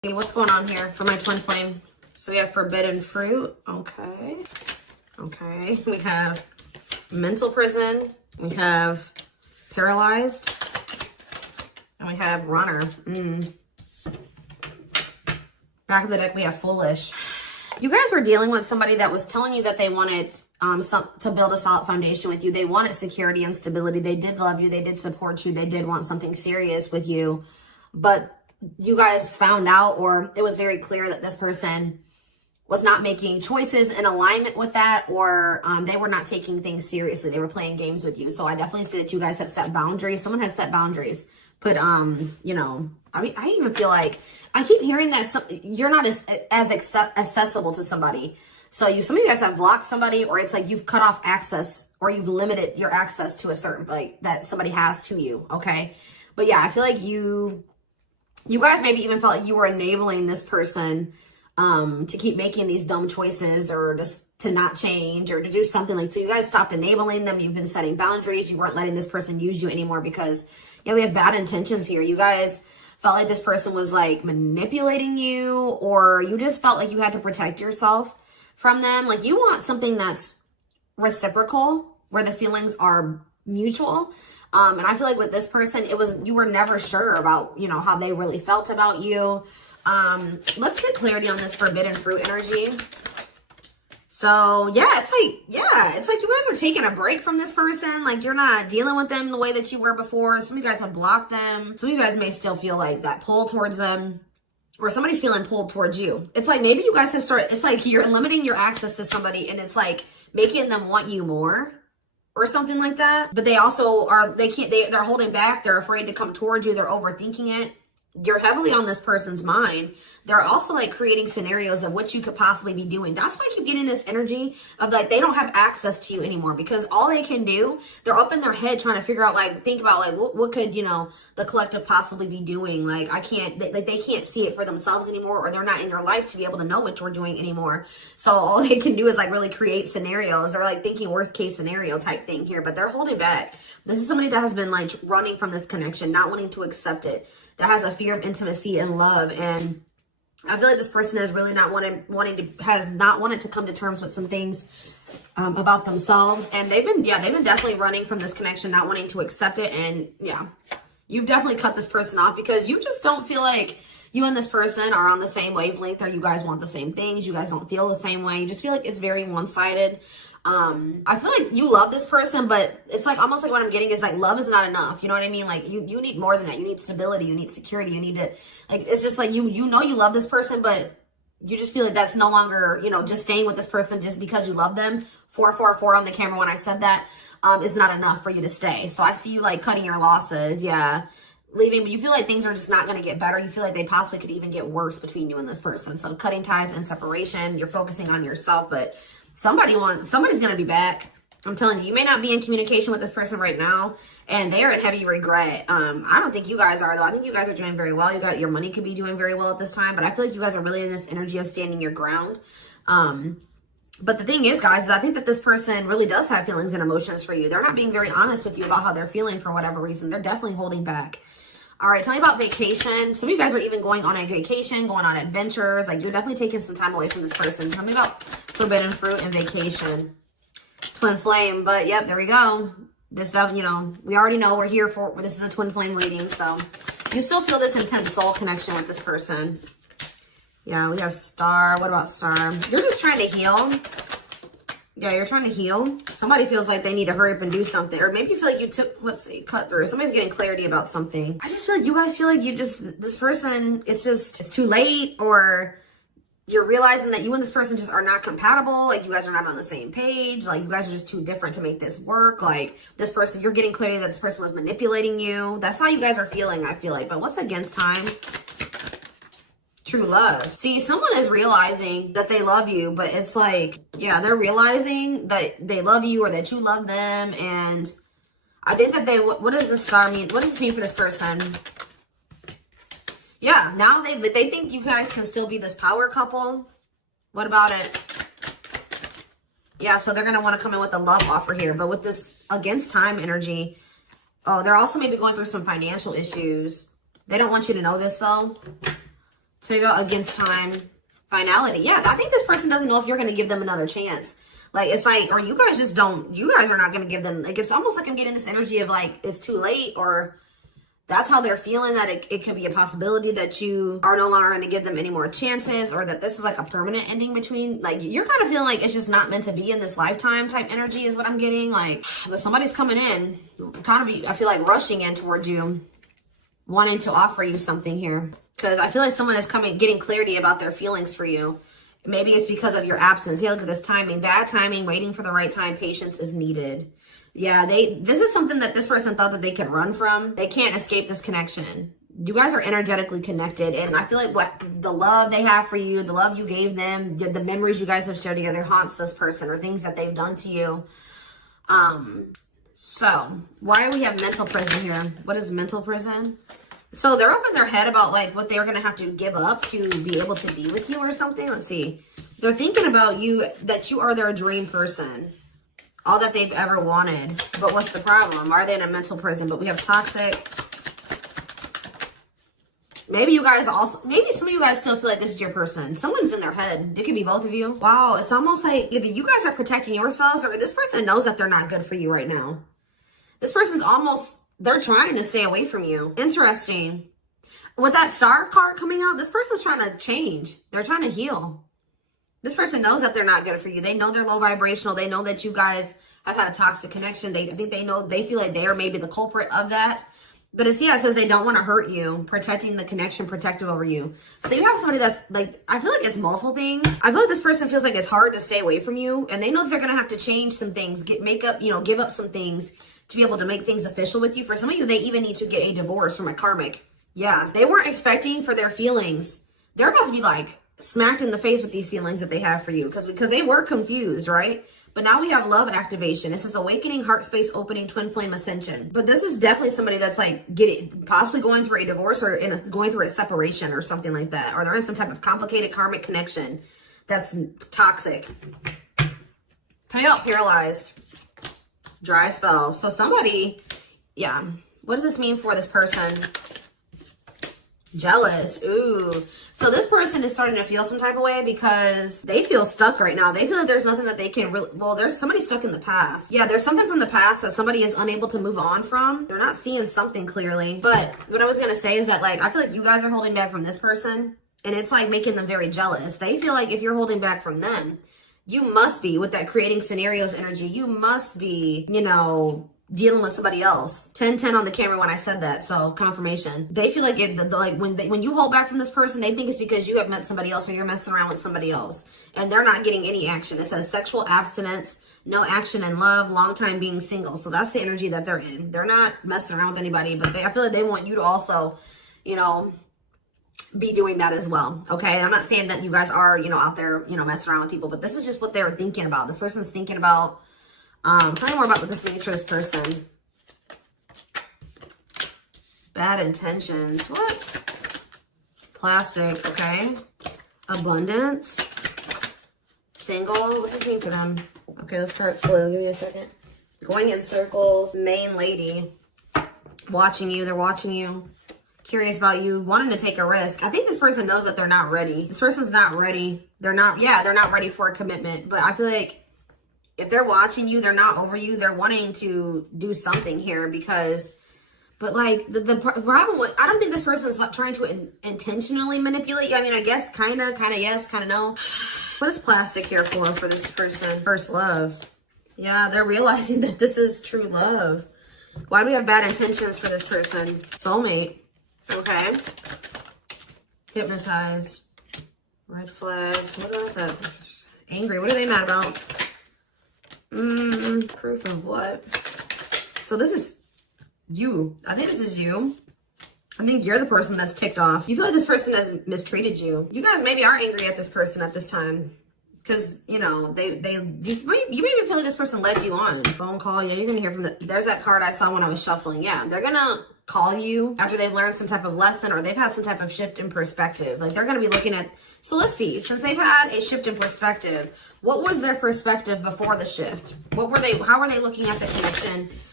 Hey, what's going on here for my twin flame? So we have forbidden fruit. Okay. We have mental prison. We have paralyzed. And we have runner. Back of the deck, we have foolish. You guys were dealing with somebody that was telling you that they wanted to build a solid foundation with you. They wanted security and stability. They did love you. They did support you. They did want something serious with you. But you guys found out, or it was very clear that this person was not making choices in alignment with that, or they were not taking things seriously. They were playing games with you. So I definitely see that you guys have set boundaries. Someone has set boundaries. But, you know, I mean, I even feel like I keep hearing that you're not as accessible to somebody. So some of you guys have blocked somebody, or it's like you've cut off access, or you've limited your access to a certain, like, that somebody has to you. Okay. But yeah, I feel like you guys maybe even felt like you were enabling this person to keep making these dumb choices, or just to not change, or to do something. Like, so you guys stopped enabling them. You've been setting boundaries. You weren't letting this person use you anymore because, yeah, we have bad intentions here. You guys felt like this person was like manipulating you, or you just felt like you had to protect yourself from them. Like, you want something that's reciprocal, where the feelings are mutual. And I feel like with this person, you were never sure about, you know, how they really felt about you. Let's get clarity on this forbidden fruit energy. So yeah, it's like you guys are taking a break from this person. Like, you're not dealing with them the way that you were before. Some of you guys have blocked them. Some of you guys may still feel like that pull towards them, or somebody's feeling pulled towards you. It's like maybe you guys have started, it's like you're limiting your access to somebody, and it's like making them want you more, or something like that. But they also they're holding back. They're afraid to come towards you. They're overthinking it. You're heavily on this person's mind. They're also like creating scenarios of what you could possibly be doing. That's why I keep getting this energy of like, they don't have access to you anymore, because all they can do, they're up in their head trying to figure out, like, think about like, what could, you know, the collective possibly be doing? Like, they can't see it for themselves anymore, or they're not in your life to be able to know what you're doing anymore. So all they can do is like really create scenarios. They're like thinking worst case scenario type thing here, but they're holding back. This is somebody that has been like running from this connection, not wanting to accept it, that has a fear of intimacy and love. And I feel like this person has really not wanted to come to terms with some things about themselves. And they've been definitely running from this connection, not wanting to accept it. And yeah, you've definitely cut this person off because you just don't feel like you and this person are on the same wavelength, or you guys want the same things. You guys don't feel the same way. You just feel like it's very one-sided. I feel like you love this person, but it's like almost like what I'm getting is like love is not enough. You know what I mean? Like you need more than that. You need stability. You need security. You need to, like, it's just like you know you love this person, but you just feel like that's no longer, you know, just staying with this person just because you love them. 444 on the camera when I said that is not enough for you to stay. So I see you like cutting your losses. Yeah. Leaving, but you feel like things are just not going to get better. You feel like they possibly could even get worse between you and this person. So cutting ties and separation. You're focusing on yourself, but somebody's going to be back. I'm telling you, you may not be in communication with this person right now, and they are in heavy regret. I don't think you guys are, though. I think you guys are doing very well. Your money could be doing very well at this time, but I feel like you guys are really in this energy of standing your ground. But the thing is, guys, is I think that this person really does have feelings and emotions for you. They're not being very honest with you about how they're feeling for whatever reason. They're definitely holding back. All right, tell me about vacation. Some of you guys are even going on a vacation, going on adventures. Like, you're definitely taking some time away from this person. Tell me about forbidden fruit and vacation. Twin flame, but yep, there we go. This stuff, you know, we already know we're here for, this is a twin flame reading, so you still feel this intense soul connection with this person. Yeah, we have star. What about star? You're just trying to heal. Yeah, you're trying to heal. Somebody feels like they need to hurry up and do something. Or maybe you feel like you took, let's see, cut through. Somebody's getting clarity about something. I just feel like you guys feel like this person, it's too late, or you're realizing that you and this person just are not compatible. Like, you guys are not on the same page. Like, you guys are just too different to make this work. Like, this person, you're getting clarity that this person was manipulating you. That's how you guys are feeling, I feel like. But what's against time? True love. See, someone is realizing that they love you, but it's like, yeah, they're realizing that they love you, or that you love them. And I think that what does this star mean? What does this mean for this person? Yeah, now they think you guys can still be this power couple. What about it? Yeah, so they're going to want to come in with a love offer here. But with this against time energy, oh, they're also maybe going through some financial issues. They don't want you to know this, though. So you go against time, finality. Yeah, I think this person doesn't know if you're going to give them another chance. Like, it's like, or you guys just don't, you guys are not going to give them, like, it's almost like I'm getting this energy of like, it's too late, or that's how they're feeling, that it could be a possibility that you are no longer going to give them any more chances, or that this is like a permanent ending between, like, you're kind of feeling like it's just not meant to be in this lifetime type energy is what I'm getting. Like, but somebody's coming in, kind of, I feel like rushing in towards you, wanting to offer you something here. Because I feel like someone is getting clarity about their feelings for you. Maybe it's because of your absence. Yeah, look at this timing. Bad timing, waiting for the right time, patience is needed. Yeah, this is something that this person thought that they could run from. They can't escape this connection. You guys are energetically connected. And I feel like what the love they have for you, the love you gave them, the memories you guys have shared together haunts this person, or things that they've done to you. So why do we have mental prison here? What is mental prison? So they're up in their head about like what they're going to have to give up to be able to be with you or something. Let's see. They're thinking about you, that you are their dream person. All that they've ever wanted. But what's the problem? Are they in a mental prison? But we have toxic. Maybe you guys also, maybe some of you guys still feel like this is your person. Someone's in their head. It could be both of you. Wow. It's almost like either you guys are protecting yourselves, or this person knows that they're not good for you right now. This person's almost, they're trying to stay away from you. Interesting. With that star card coming out, this person's trying to change. They're trying to heal. This person knows that they're not good for you. They know they're low vibrational. They know that you guys have had a toxic connection. I think they know, they feel like they are maybe the culprit of that. But it says they don't want to hurt you, protecting the connection, protective over you. So you have somebody that's like, I feel like it's multiple things. I feel like this person feels like it's hard to stay away from you, and they know that they're going to have to change some things, give up some things to be able to make things official with you. For some of you, they even need to get a divorce from a karmic. Yeah, they weren't expecting for their feelings. They're about to be like smacked in the face with these feelings that they have for you, because they were confused, right? But now we have love activation. This is awakening, heart space opening, twin flame ascension. But this is definitely somebody that's like possibly going through a divorce, or going through a separation or something like that. Or they're in some type of complicated karmic connection that's toxic. Tell you out, paralyzed. Dry spell. So somebody, yeah. What does this mean for this person? Jealous. Ooh. So this person is starting to feel some type of way because they feel stuck right now. They feel like there's nothing that they can really, well, there's somebody stuck in the past. Yeah, there's something from the past that somebody is unable to move on from. They're not seeing something clearly. But what I was going to say is that, like, I feel like you guys are holding back from this person, and it's like making them very jealous. They feel like if you're holding back from them, you must be, with that creating scenarios energy, you must be, dealing with somebody else. 10-10 on the camera when I said that, so confirmation. They feel like when you hold back from this person, they think it's because you have met somebody else, or you're messing around with somebody else, and they're not getting any action. It says sexual abstinence, no action in love, long time being single. So that's the energy that they're in. They're not messing around with anybody, but I feel like they want you to also, be doing that as well. Okay, I'm not saying that you guys are, out there, messing around with people, but this is just what they're thinking about. This person's thinking about. Tell me more about what this means for this person. Bad intentions. What? Plastic. Okay. Abundance. Single. What's this mean for them? Okay, this chart's blue. Give me a second. Going in circles. Main lady. Watching you. They're watching you. Curious about you. Wanting to take a risk. I think this person knows that they're not ready. This person's not ready. They're not ready for a commitment. But I feel like if they're watching you, they're not over you. They're wanting to do something here but like the problem with, I don't think this person is like trying to intentionally manipulate you. I mean, I guess kind of yes, kind of no. What is plastic here for this person? First love. Yeah, they're realizing that this is true love. Why do we have bad intentions for this person? Soulmate. Okay. Hypnotized. Red flags. What about that? Angry. What are they mad about? Proof of what? So this is you. I think this is you. I think you're the person that's ticked off. You feel like this person has mistreated you. You guys maybe are angry at this person at this time. Because, you maybe feel like this person led you on. Phone call. Yeah, you're going to hear from there's that card I saw when I was shuffling. Yeah, they're going to call you after they've learned some type of lesson, or they've had some type of shift in perspective. Like, they're going to be looking at, so let's see, since they've had a shift in perspective, what was their perspective before the shift? How were they looking at the connection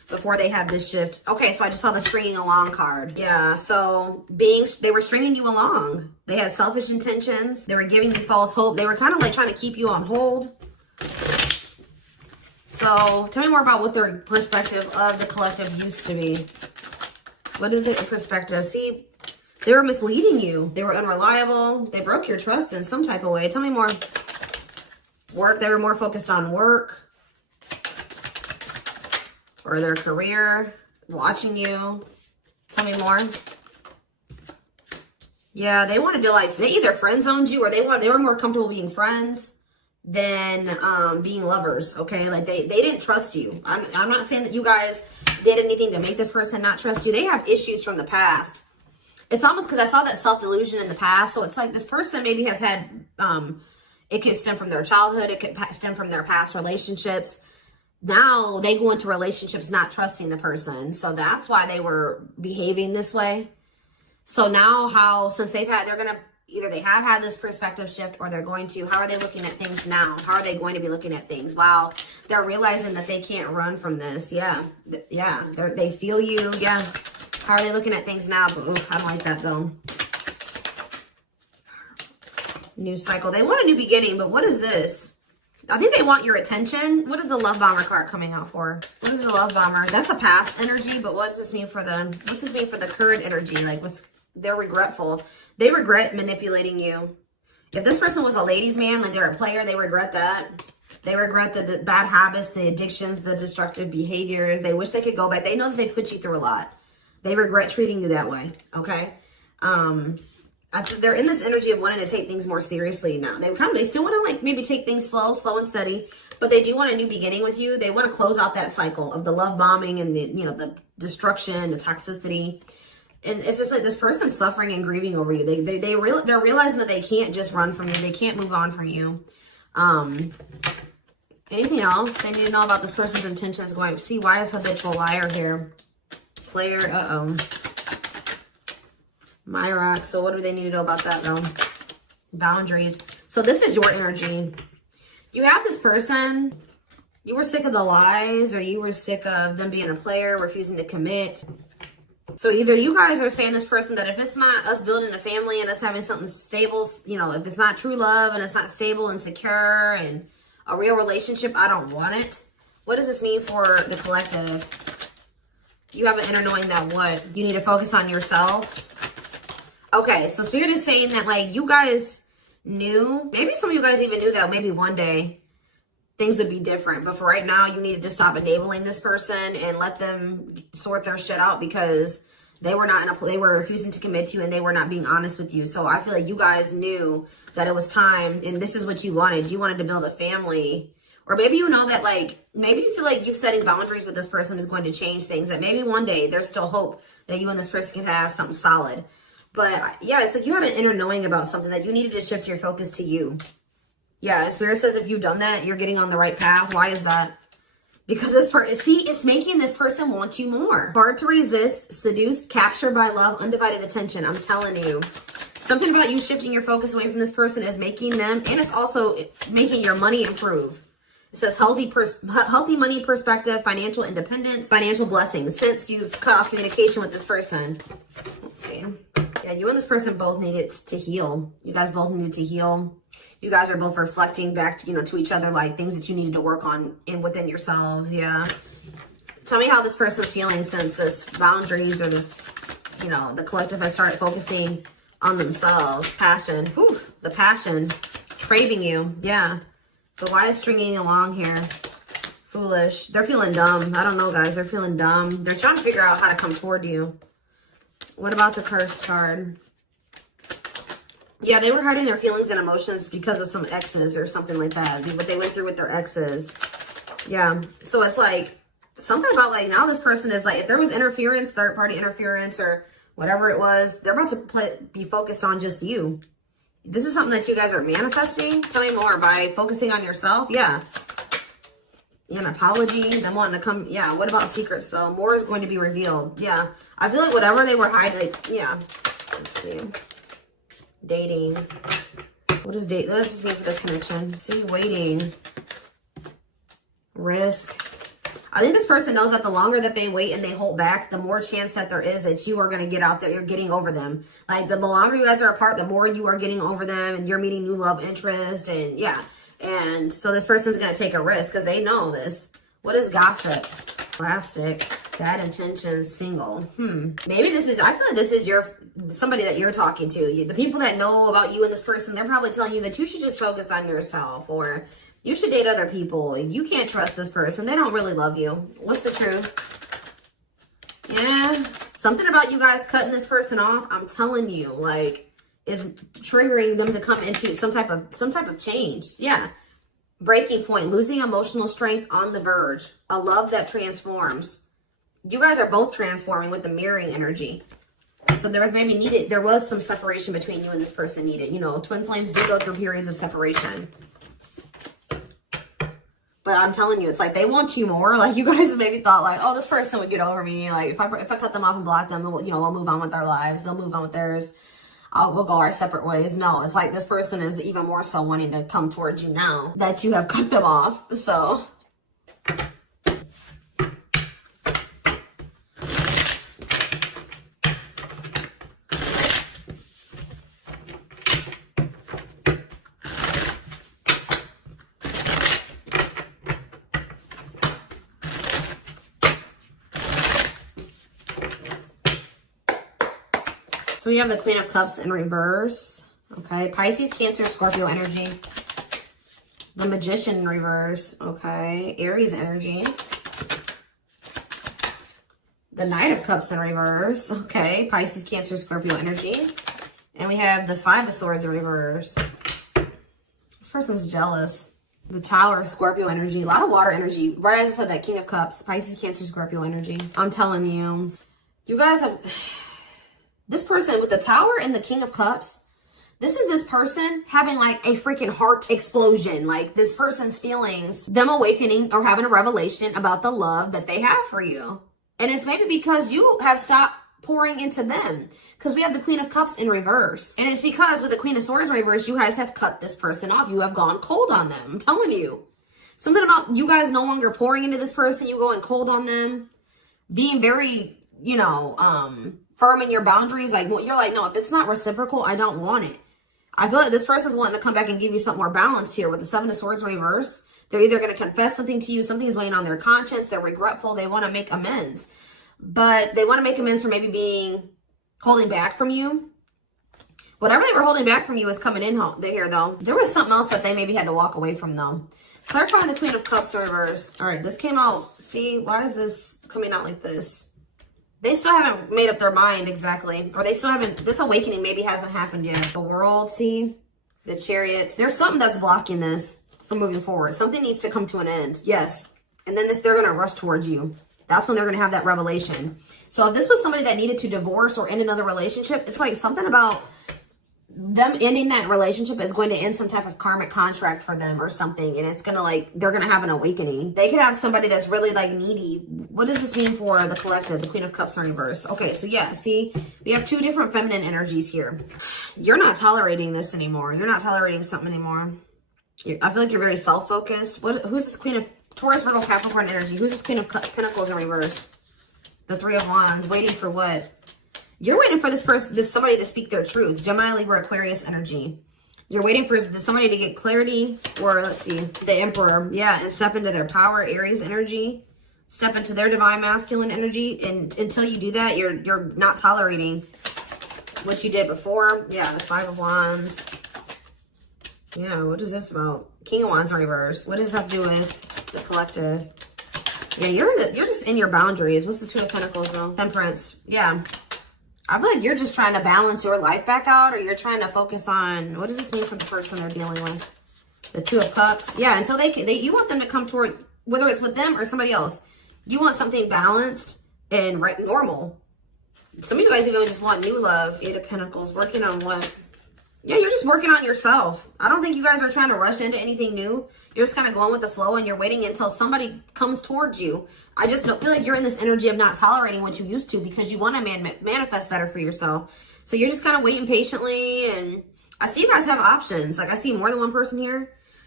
before they had this shift. Okay, so I just saw the stringing along card. Yeah, so they were stringing you along. They had selfish intentions. They were giving you false hope. They were kind of like trying to keep you on hold. So tell me more about what their perspective of the collective used to be. What is the perspective? See, they were misleading you. They were unreliable. They broke your trust in some type of way. Tell me more. Work. They were more focused on work or their career, watching you. Tell me more. Yeah, they wanted to like, they either friend zoned you or they were more comfortable being friends than being lovers. Okay, like they didn't trust you. I'm not saying that you guys did anything to make this person not trust you. They have issues from the past. It's almost because I saw that self-delusion in the past. So it's like this person maybe has had, it could stem from their childhood. It could stem from their past relationships. Now they go into relationships not trusting the person. So that's why they were behaving this way. So now since they have had this perspective shift or they're going to, how are they looking at things now? How are they going to be looking at things? Wow. They're realizing that they can't run from this. Yeah. Yeah. They feel you. Yeah. How are they looking at things now? But, ooh, I don't like that though. New cycle. They want a new beginning, but what is this? I think they want your attention. What is the love bomber card coming out for? What is the love bomber? That's a past energy, but what does this mean for them? What's this mean for the current energy? Like they're regretful. They regret manipulating you. If this person was a ladies' man, like they're a player, they regret that. They regret the bad habits, the addictions, the destructive behaviors. They wish they could go back. They know that they put you through a lot. They regret treating you that way, okay? They're in this energy of wanting to take things more seriously now. They still want to like maybe take things slow and steady, but they do want a new beginning with you. They want to close out that cycle of the love bombing and the destruction, the toxicity. And it's just like this person's suffering and grieving over you. They're realizing that they can't just run from you. They can't move on from you. Anything else they need to know about this person's intentions going? See, why is habitual liar here? Player, Myrock. So what do they need to know about that though? Boundaries. So this is your energy. You have this person. You were sick of the lies, or you were sick of them being a player, refusing to commit. So either you guys are saying this person that if it's not us building a family and us having something stable, if it's not true love and it's not stable and secure and a real relationship, I don't want it. What does this mean for the collective? You have an inner knowing that what? You need to focus on yourself. Okay, so Spirit is saying that like you guys knew, maybe some of you guys even knew that maybe one day things would be different. But for right now, you needed to stop enabling this person and let them sort their shit out because they were they were refusing to commit to you and they were not being honest with you. So I feel like you guys knew that it was time and this is what you wanted. You wanted to build a family. Or maybe you know that like, maybe you feel like you setting boundaries with this person is going to change things. That maybe one day there's still hope that you and this person can have something solid. But yeah, it's like you had an inner knowing about something that you needed to shift your focus to you. Yeah, Spirit says if you've done that, you're getting on the right path. Why is that? Because this it's making this person want you more. Hard to resist, seduced, captured by love, undivided attention. I'm telling you. Something about you shifting your focus away from this person is making them, and it's also making your money improve. It says healthy money perspective, financial independence, financial blessings since you've cut off communication with this person. Let's see. Yeah, you and this person both needed to heal. You guys both needed to heal. You guys are both reflecting back to, to each other, like things that you needed to work on within yourselves. Yeah. Tell me how this person's feeling since this boundaries or this, the collective has started focusing on themselves. Passion. Whew, the passion. Craving you. Yeah. But why is stringing along here? Foolish. They're feeling dumb. I don't know, guys. They're feeling dumb. They're trying to figure out how to come toward you. What about the cursed card? Yeah, they were hiding their feelings and emotions because of some exes or something like that. What they went through with their exes. Yeah. So it's like something about like now this person is like, if there was interference, third party interference or whatever it was, they're about to be focused on just you. This is something that you guys are manifesting. Tell me more by focusing on yourself. Yeah. An apology. Them wanting to come. Yeah. What about secrets though? More is going to be revealed. Yeah. I feel like whatever they were hiding. Like, yeah. Let's see. Dating. What does date? What does this mean for this connection? See, waiting. Risk. I think this person knows that the longer that they wait and they hold back, the more chance that there is that you are going to get out there. You're getting over them. Like the longer you guys are apart, the more you are getting over them and you're meeting new love interest. And yeah. And so this person's going to take a risk because they know this. What is gossip? Plastic. Bad intentions. Single. Maybe this is, I feel like this is somebody that you're talking to. The people that know about you and this person, they're probably telling you that you should just focus on yourself, or you should date other people. You can't trust this person. They don't really love you. What's the truth? Yeah. Something about you guys cutting this person off, I'm telling you, like, is triggering them to come into some type of change. Yeah. Breaking point. Losing emotional strength on the verge. A love that transforms. You guys are both transforming with the mirroring energy. So there was some separation between you and this person needed. You know, twin flames do go through periods of separation. But I'm telling you, it's like they want you more. Like you guys maybe thought like, oh, this person would get over me. Like if I cut them off and block them, they'll move on with their lives. They'll move on with theirs. We'll go our separate ways. No, it's like this person is even more so wanting to come towards you now that you have cut them off. So we have the Queen of Cups in reverse. Okay. Pisces, Cancer, Scorpio energy. The Magician in reverse. Okay. Aries energy. The Knight of Cups in reverse. Okay. Pisces, Cancer, Scorpio energy. And we have the Five of Swords in reverse. This person's jealous. The Tower, Scorpio energy. A lot of water energy. Right as I said, that King of Cups. Pisces, Cancer, Scorpio energy. I'm telling you. You guys have... This person with the Tower and the King of Cups, this is this person having like a freaking heart explosion. Like this person's feelings, them awakening or having a revelation about the love that they have for you. And it's maybe because you have stopped pouring into them. Because we have the Queen of Cups in reverse. And it's because with the Queen of Swords in reverse, you guys have cut this person off. You have gone cold on them. I'm telling you. Something about you guys no longer pouring into this person. You going cold on them. Being very, firm in your boundaries. Like you're like, no, if it's not reciprocal, I don't want it. I feel like this person's wanting to come back and give you something more balanced here with the Seven of Swords reverse. They're either going to confess something to you, something's weighing on their conscience, they're regretful, they want to make amends. But they want to make amends for maybe holding back from you. Whatever they were holding back from you is coming in here though. There was something else that they maybe had to walk away from though. Clarifying the Queen of Cups in reverse. All right, this came out. See, why is this coming out like this? They still haven't made up their mind exactly. Or they still haven't, this awakening maybe hasn't happened yet. The World, see? The Chariot. There's something that's blocking this from moving forward. Something needs to come to an end. Yes. And then they're going to rush towards you. That's when they're going to have that revelation. So if this was somebody that needed to divorce or end another relationship, it's like something about them ending that relationship is going to end some type of karmic contract for them or something. And it's going to they're going to have an awakening. They could have somebody that's really needy. What does this mean for the collective? The Queen of Cups in reverse. Okay, so yeah, see, we have two different feminine energies here. You're not tolerating this anymore. You're not tolerating something anymore. I feel like you're very self-focused. Who's this Queen of Taurus, Virgo, Capricorn energy? Who's this Queen of Pentacles in reverse? The Three of Wands. Waiting for what? You're waiting for somebody to speak their truth. Gemini, Libra, Aquarius energy. You're waiting for somebody to get clarity, or let's see, the Emperor. Yeah, and step into their power, Aries energy. Step into their divine masculine energy. And until you do that, you're not tolerating what you did before. Yeah, the Five of Wands. Yeah, what is this about? King of Wands in reverse. What does this have to do with the collective? Yeah, you're just in your boundaries. What's the Two of Pentacles though? Temperance. Yeah. I feel like you're just trying to balance your life back out, or you're trying to focus on, what does this mean for the person they're dealing with? The Two of Cups. Yeah, until you want them to come toward, whether it's with them or somebody else, you want something balanced and normal. Some of you guys even just want new love. Eight of Pentacles. Working on what? Yeah, you're just working on yourself. I don't think you guys are trying to rush into anything new. You're just kind of going with the flow and you're waiting until somebody comes towards you. I just don't feel like you're in this energy of not tolerating what you used to because you want to manifest better for yourself. So you're just kind of waiting patiently. And I see you guys have options. Like I see more than one person here.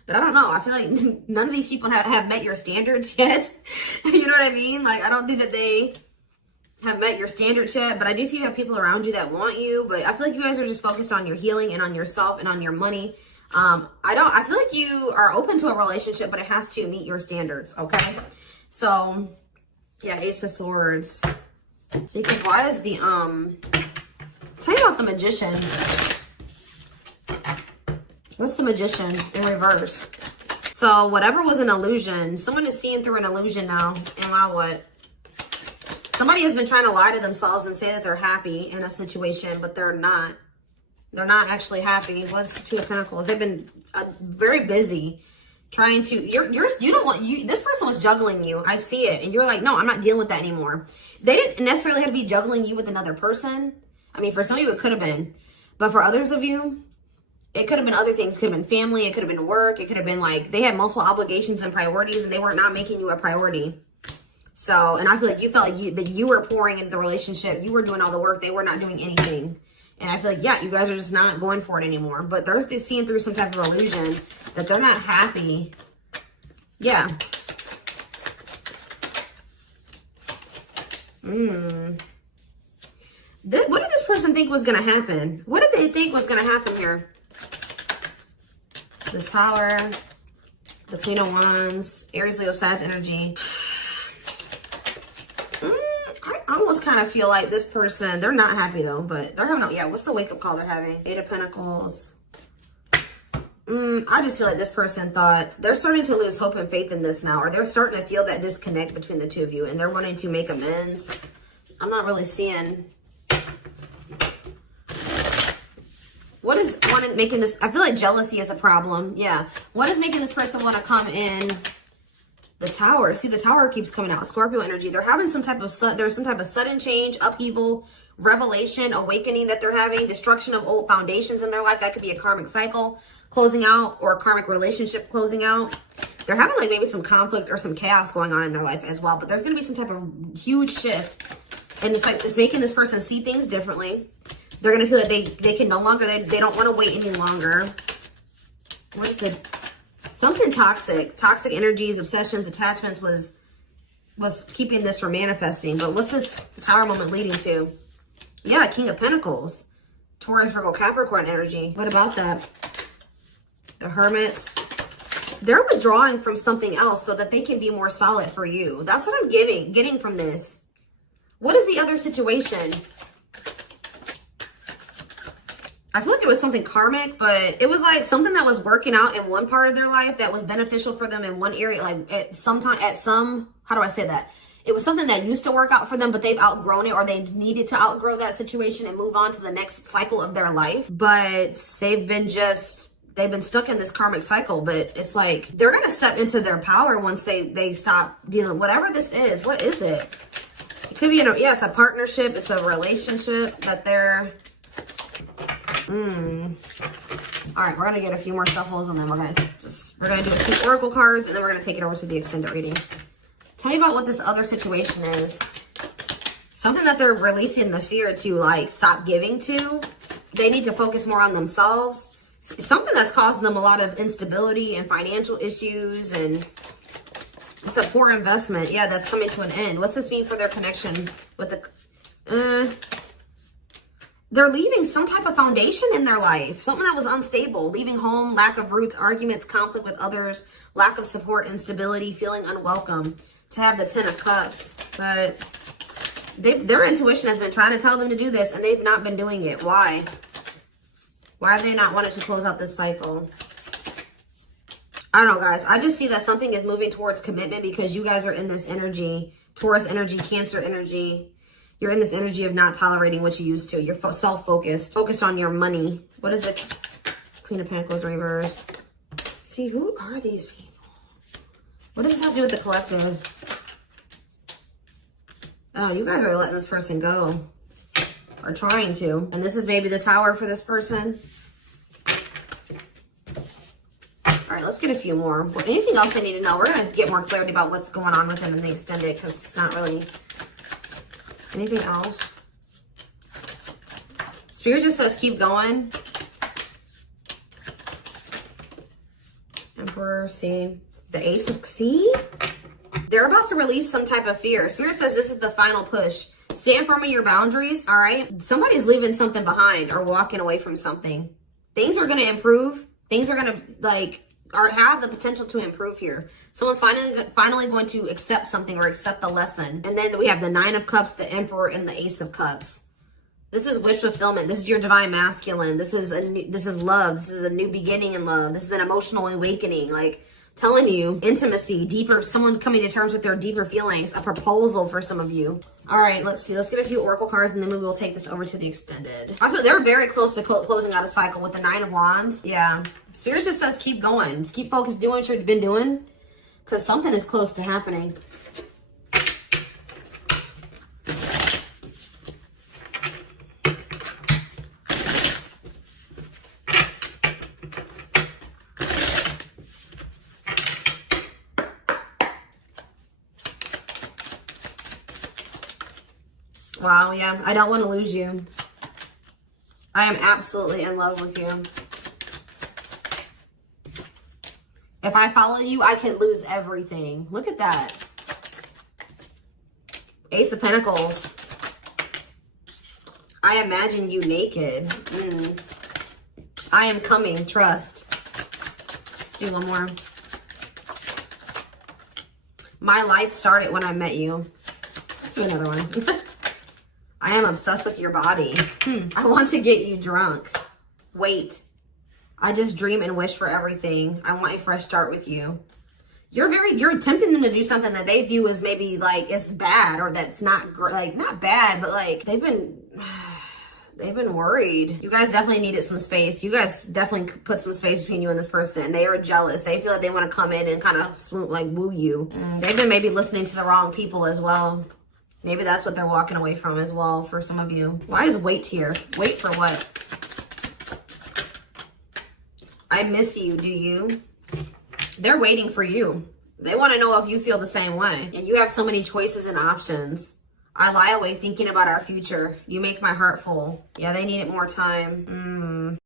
But I don't know. I feel like none of these people have met your standards yet. You know what I mean? Like, I don't think that they have met your standards yet, but I do see you have people around you that want you. But I feel like you guys are just focused on your healing and on yourself and on your money. I feel like you are open to a relationship, but it has to meet your standards, okay? So, yeah, Ace of Swords. See, because why is the, tell me about the Magician. What's the Magician in reverse? So, whatever was an illusion, someone is seeing through an illusion now. And now what? Somebody has been trying to lie to themselves and say that they're happy in a situation, but they're not. They're not actually happy. What's the Two of Pentacles? They've been very busy trying to, this person was juggling you. I see it. And you're like, no, I'm not dealing with that anymore. They didn't necessarily have to be juggling you with another person. I mean, for some of you, it could have been. But for others of you, it could have been other things. It could have been family. It could have been work. It could have been like, they had multiple obligations and priorities and they were not making you a priority. So, and I feel like you felt like that you were pouring into the relationship. You were doing all the work. They were not doing anything. And I feel like, yeah, you guys are just not going for it anymore. But they're seeing through some type of illusion that they're not happy. Yeah. What did this person think was going to happen? What did they think was going to happen here? The Tower, the Queen of Wands, Aries, Leo, Sag energy. I almost kind of feel like this person, they're not happy though, but they're having, yeah, what's the wake-up call they're having? Eight of Pentacles. I just feel like this person thought, they're starting to lose hope and faith in this now, or they're starting to feel that disconnect between the two of you, and they're wanting to make amends. I'm not really seeing... What is making this... I feel like jealousy is a problem. Yeah. What is making this person want to come in... The Tower. See, the Tower keeps coming out. Scorpio energy. They're having some type of sudden change, upheaval, revelation, awakening that they're having, destruction of old foundations in their life. That could be a karmic cycle closing out or a karmic relationship closing out. They're having like maybe some conflict or some chaos going on in their life as well. But there's going to be some type of huge shift. And it's like, it's making this person see things differently. They're going to feel like they can no longer, they don't want to wait any longer. What is the... Something toxic energies, obsessions, attachments was keeping this from manifesting. But what's this Tower moment leading to? Yeah, King of Pentacles. Taurus, Virgo, Capricorn energy. What about that? The Hermit. They're withdrawing from something else so that they can be more solid for you. That's what I'm getting from this. What is the other situation? I feel like it was something karmic, but it was like something that was working out in one part of their life that was beneficial for them in one area. Like how do I say that? It was something that used to work out for them, but they've outgrown it, or they needed to outgrow that situation and move on to the next cycle of their life. But they've been stuck in this karmic cycle. But it's like they're going to step into their power once they stop dealing, whatever this is. What is it? It could be, it's a partnership. It's a relationship that they're... All right, we're gonna get a few more shuffles, and then we're gonna do a few oracle cards, and then we're gonna take it over to the extended reading. Tell me about what this other situation is. Something that they're releasing the fear to, like, stop giving to. They need to focus more on themselves. Something that's causing them a lot of instability and financial issues, and it's a poor investment. Yeah, that's coming to an end. What's this mean for their connection with the... They're leaving some type of foundation in their life. Something that was unstable. Leaving home, lack of roots, arguments, conflict with others, lack of support, instability, feeling unwelcome. To have the 10 of Cups. But their intuition has been trying to tell them to do this, and they've not been doing it. Why? Why have they not wanted to close out this cycle? I don't know, guys. I just see that something is moving towards commitment because you guys are in this energy. Taurus energy, Cancer energy. You're in this energy of not tolerating what you used to. You're self-focused. Focused on your money. What is it? Queen of Pentacles reverse. See, who are these people? What does this have to do with the collective? Oh, you guys are letting this person go. Or trying to. And this is maybe the Tower for this person. All right, let's get a few more. Anything else I need to know? We're going to get more clarity about what's going on with them in the extended, because it's not really... Anything else? Spirit just says keep going. Emperor, see? The Ace of, see? They're about to release some type of fear. Spirit says this is the final push. Stand firm in your boundaries, all right? Somebody's leaving something behind or walking away from something. Things are going to improve. Things are going to, like, or have the potential to improve here. Someone's finally going to accept something or accept the lesson. And then we have the Nine of Cups, the Emperor, and the Ace of Cups. This is wish fulfillment. This is your divine masculine. This is love. This is a new beginning in love. This is an emotional awakening. Like, telling you, intimacy, deeper, someone coming to terms with their deeper feelings, a proposal for some of you. All right, let's see. Let's get a few oracle cards, and then we will take this over to the extended. I feel they're very close to closing out a cycle with the Nine of Wands. Yeah. Spirit just says keep going. Just keep focused, doing what you've been doing, because something is close to happening. Wow, yeah, I don't want to lose you. I am absolutely in love with you. If I follow you, I can lose everything. Look at that. Ace of Pentacles. I imagine you naked. I am coming, trust. Let's do one more. My life started when I met you. Let's do another one. I am obsessed with your body. I want to get you drunk. Wait. I just dream and wish for everything. I want a fresh start with you. You're tempting them to do something that they view as maybe like it's bad, or that's not like not bad, but like they've been worried. You guys definitely needed some space. You guys definitely put some space between you and this person, and they are jealous. They feel like they want to come in and kind of swoop, like woo you. They've been maybe listening to the wrong people as well. Maybe that's what they're walking away from as well for some of you. Why is wait here? Wait for what? I miss you, do you? They're waiting for you. They want to know if you feel the same way. And you have so many choices and options. I lie awake thinking about our future. You make my heart full. Yeah, they needed more time.